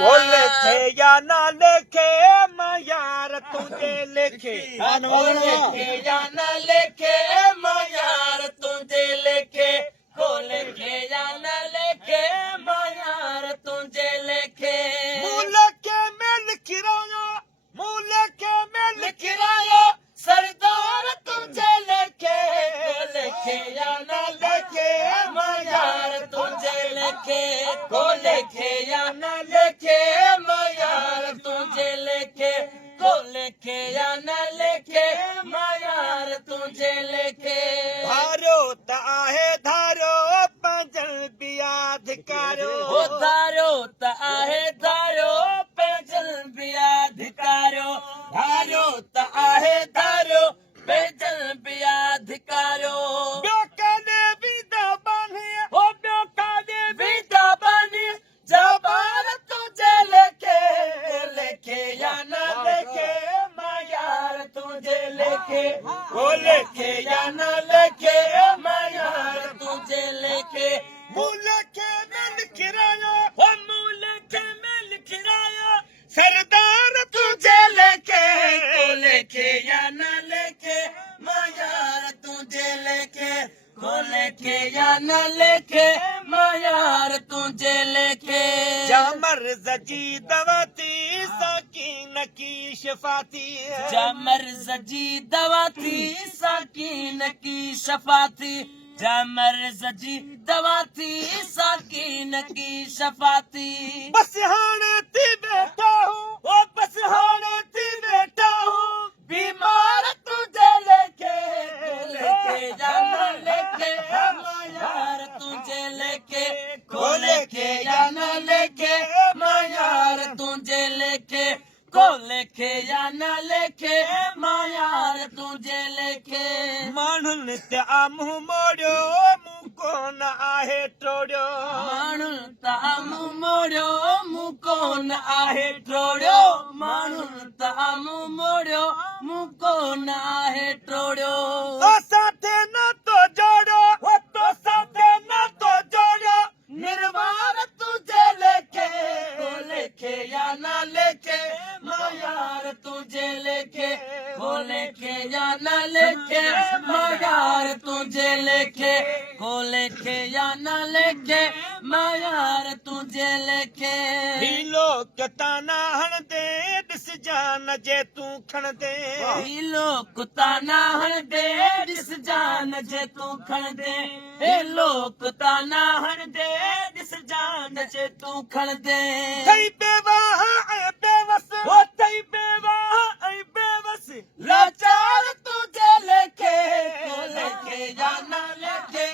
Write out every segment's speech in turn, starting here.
वो लिखे या ना लिखे मैं यार तुझे लिखे वो लिखे या ना लिखे मैं यार तुझे लिखे वो लिखे या ना लिखे मैं यार तुझे लिखे मूले के में लिख रहा मूले के में लिख लिखरायो सरदार तुझे लिखे वो लिखे या ना लिखे मैं यार तुझे लिखे वो लिखे या ना लिखे मैं यार तुझे लिखे वो लिखे या ना लिखे मैं यार तुझे लिखे धारो ताहे धारो पंजल बियाधिकारो ओ धारो ताहे धारो पेजल बियाधिकारो धारो ताहे धारो पेजल बियाधिकारो ब्योकाने विदा बने ओ ब्योकाने विदा बनी जबान तुझे लिखे लिखे या ना लिखे मैं यार तुझे लिखे वो लिखे या ना लिखे मैं यार तुझे लिखे मूले के में लिख रहा ओ मूले में लिख रहा सरदार तुझे लेके को लेके या ना लेके मैं यार तुझे लेके को लेके या ना लेके मैं यार तुझे लेके जामर जजी दवाती सकीन की शफाती जमर जजी दवाती साकीन की शफाती जमर जजी दवाती साकीन की शफाती बस हाने ती बैठा हूँ ओ बस हाने थी बैठा हूँ बीमार तुझे लेके जाना लेके मैं यार तुझे लेके को लेके जाना लेके मैं यार तुझे लेके को लेके जाना लेके मैं यार तुझे लेके माण्हुनि ते आम्हूं मोड़ियो मूं कोन आहे टोड़ियो माण्हू तामू मोड़ियो मूं कोन आहे टोड़ियो माण्हू तामू मोड़ियो मूं कोन आहे टोड़ियो तो साथे न तो जोड़ो वो तो साथे न तो जोड़ियो निर्वाण तुझे लेके वो लेके या ना लेके मैं यार तुझे लेके वो लेके या ना लेके मैं यार तुझे लेके वो लेके या ना लेके मैं यार तुझे लेके ही लोक ताना हण दे ॾिस जान जे तूं खण दे ही लोग ताना हण दे जिस जान जे तू खण दे हे लोग ताना हण दे जिस जान जे तू खण दे थई बेवाह ऐं बेवस वो तई बेवाह ऐं बेवस लाचार तुझे लेके को लेके जाना लेके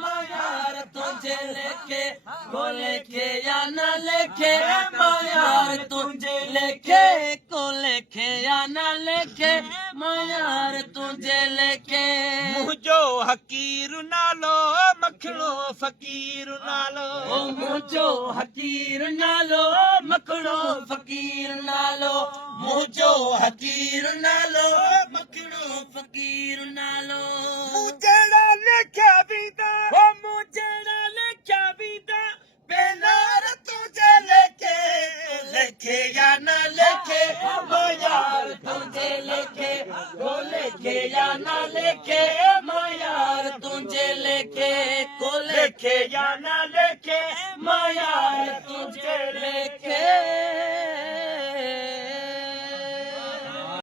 मैं यार तुझे लेके को लेके जाना लेके मैं यार तुझे लेके को लेके जाना लेके मैं यार तुझे लेके मुंहिंजो हकीर नालो मखणो फ़कीर नालो ओ मुझो हकीर नालो मखणो फ़कीर नालो मुझो हकीर नालो मखणो फ़कीर नालो जहिड़ा लिखिया वेंदा ओ मुझड़ा लेख्या बीदा बेनार तुझे लेके लेके या ना लेके मैं यार तुझे लेके को लेके या ना लेके मैं यार तुझे लेके को लेके या ना लेके मैं यार तुझे लेके